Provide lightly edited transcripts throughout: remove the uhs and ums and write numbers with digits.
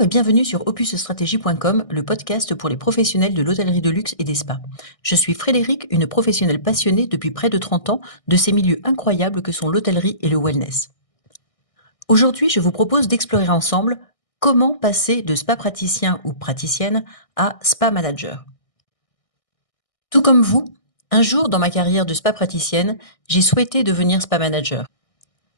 Bonjour et bienvenue sur opusstratégie.com, le podcast pour les professionnels de l'hôtellerie de luxe et des spas. Je suis Frédéric, une professionnelle passionnée depuis près de 30 ans de ces milieux incroyables que sont l'hôtellerie et le wellness. Aujourd'hui, je vous propose d'explorer ensemble comment passer de spa praticien ou praticienne à spa manager. Tout comme vous, un jour dans ma carrière de spa praticienne, j'ai souhaité devenir spa manager.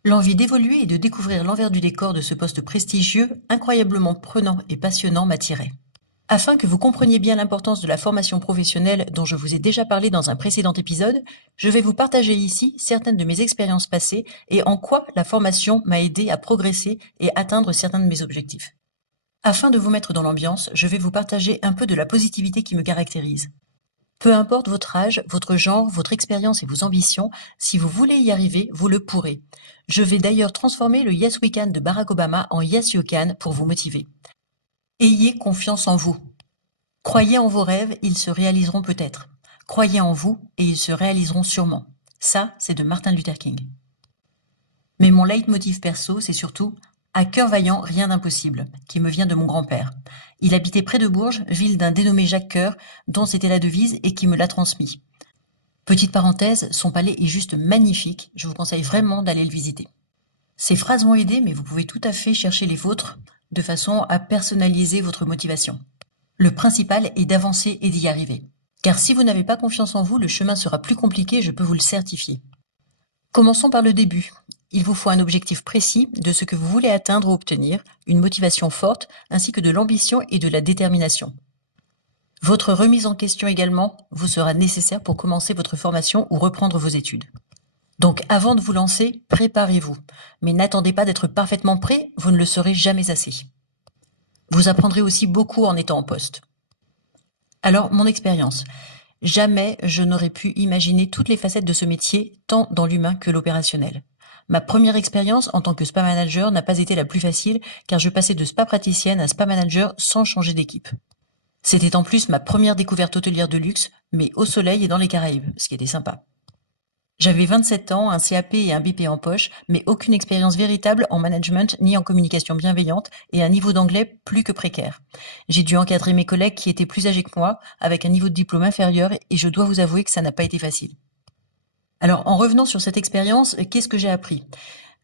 L'envie d'évoluer et de découvrir l'envers du décor de ce poste prestigieux, incroyablement prenant et passionnant m'attirait. Afin que vous compreniez bien l'importance de la formation professionnelle dont je vous ai déjà parlé dans un précédent épisode, je vais vous partager ici certaines de mes expériences passées et en quoi la formation m'a aidé à progresser et atteindre certains de mes objectifs. Afin de vous mettre dans l'ambiance, je vais vous partager un peu de la positivité qui me caractérise. Peu importe votre âge, votre genre, votre expérience et vos ambitions, si vous voulez y arriver, vous le pourrez. Je vais d'ailleurs transformer le Yes We Can de Barack Obama en Yes You Can pour vous motiver. Ayez confiance en vous. Croyez en vos rêves, ils se réaliseront peut-être. Croyez en vous et ils se réaliseront sûrement. Ça, c'est de Martin Luther King. Mais mon leitmotiv perso, c'est surtout « À cœur vaillant, rien d'impossible », qui me vient de mon grand-père. Il habitait près de Bourges, ville d'un dénommé Jacques Coeur, dont c'était la devise et qui me l'a transmis. Petite parenthèse, son palais est juste magnifique, je vous conseille vraiment d'aller le visiter. Ces phrases m'ont aidé, mais vous pouvez tout à fait chercher les vôtres, de façon à personnaliser votre motivation. Le principal est d'avancer et d'y arriver. Car si vous n'avez pas confiance en vous, le chemin sera plus compliqué, je peux vous le certifier. Commençons par le début. Il vous faut un objectif précis de ce que vous voulez atteindre ou obtenir, une motivation forte, ainsi que de l'ambition et de la détermination. Votre remise en question également vous sera nécessaire pour commencer votre formation ou reprendre vos études. Donc avant de vous lancer, préparez-vous. Mais n'attendez pas d'être parfaitement prêt, vous ne le serez jamais assez. Vous apprendrez aussi beaucoup en étant en poste. Alors, mon expérience. Jamais je n'aurais pu imaginer toutes les facettes de ce métier, tant dans l'humain que l'opérationnel. Ma première expérience en tant que spa manager n'a pas été la plus facile car je passais de spa praticienne à spa manager sans changer d'équipe. C'était en plus ma première découverte hôtelière de luxe, mais au soleil et dans les Caraïbes, ce qui était sympa. J'avais 27 ans, un CAP et un BP en poche, mais aucune expérience véritable en management ni en communication bienveillante et un niveau d'anglais plus que précaire. J'ai dû encadrer mes collègues qui étaient plus âgés que moi, avec un niveau de diplôme inférieur, et je dois vous avouer que ça n'a pas été facile. Alors, en revenant sur cette expérience, qu'est-ce que j'ai appris ?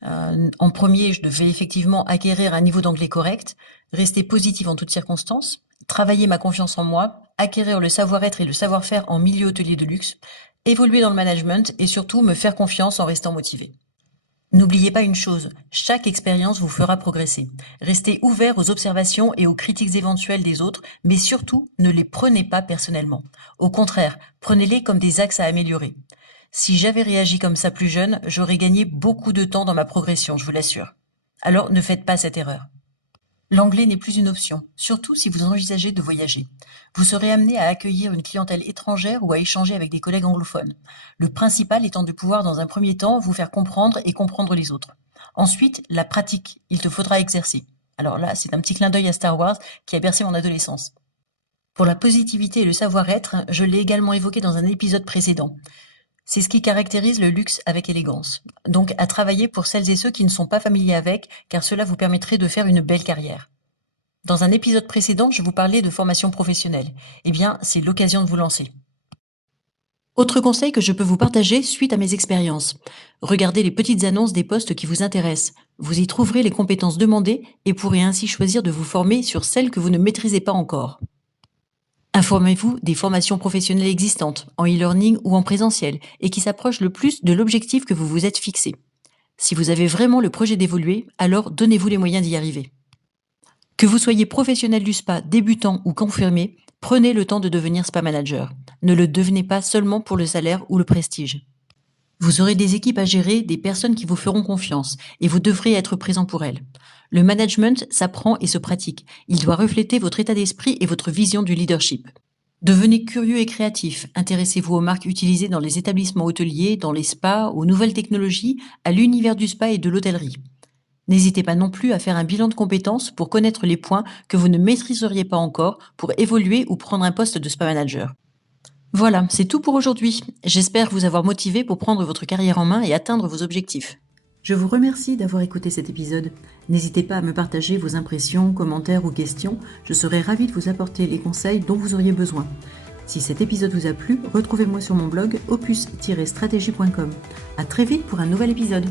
En premier, je devais effectivement acquérir un niveau d'anglais correct, rester positive en toutes circonstances, travailler ma confiance en moi, acquérir le savoir-être et le savoir-faire en milieu hôtelier de luxe, évoluer dans le management et surtout me faire confiance en restant motivé. N'oubliez pas une chose, chaque expérience vous fera progresser. Restez ouvert aux observations et aux critiques éventuelles des autres, mais surtout ne les prenez pas personnellement. Au contraire, prenez-les comme des axes à améliorer. Si j'avais réagi comme ça plus jeune, j'aurais gagné beaucoup de temps dans ma progression, je vous l'assure. Alors ne faites pas cette erreur. L'anglais n'est plus une option, surtout si vous envisagez de voyager. Vous serez amené à accueillir une clientèle étrangère ou à échanger avec des collègues anglophones. Le principal étant de pouvoir, dans un premier temps, vous faire comprendre et comprendre les autres. Ensuite, la pratique. Il te faudra exercer. Alors là, c'est un petit clin d'œil à Star Wars qui a bercé mon adolescence. Pour la positivité et le savoir-être, je l'ai également évoqué dans un épisode précédent. C'est ce qui caractérise le luxe avec élégance. Donc à travailler pour celles et ceux qui ne sont pas familiers avec, car cela vous permettrait de faire une belle carrière. Dans un épisode précédent, je vous parlais de formation professionnelle. Eh bien, c'est l'occasion de vous lancer. Autre conseil que je peux vous partager suite à mes expériences. Regardez les petites annonces des postes qui vous intéressent. Vous y trouverez les compétences demandées et pourrez ainsi choisir de vous former sur celles que vous ne maîtrisez pas encore. Informez-vous des formations professionnelles existantes, en e-learning ou en présentiel, et qui s'approchent le plus de l'objectif que vous vous êtes fixé. Si vous avez vraiment le projet d'évoluer, alors donnez-vous les moyens d'y arriver. Que vous soyez professionnel du spa, débutant ou confirmé, prenez le temps de devenir spa manager. Ne le devenez pas seulement pour le salaire ou le prestige. Vous aurez des équipes à gérer, des personnes qui vous feront confiance, et vous devrez être présent pour elles. Le management s'apprend et se pratique. Il doit refléter votre état d'esprit et votre vision du leadership. Devenez curieux et créatif. Intéressez-vous aux marques utilisées dans les établissements hôteliers, dans les spas, aux nouvelles technologies, à l'univers du spa et de l'hôtellerie. N'hésitez pas non plus à faire un bilan de compétences pour connaître les points que vous ne maîtriseriez pas encore pour évoluer ou prendre un poste de spa manager. Voilà, c'est tout pour aujourd'hui. J'espère vous avoir motivé pour prendre votre carrière en main et atteindre vos objectifs. Je vous remercie d'avoir écouté cet épisode. N'hésitez pas à me partager vos impressions, commentaires ou questions. Je serai ravie de vous apporter les conseils dont vous auriez besoin. Si cet épisode vous a plu, retrouvez-moi sur mon blog opus-stratégie.com. À très vite pour un nouvel épisode.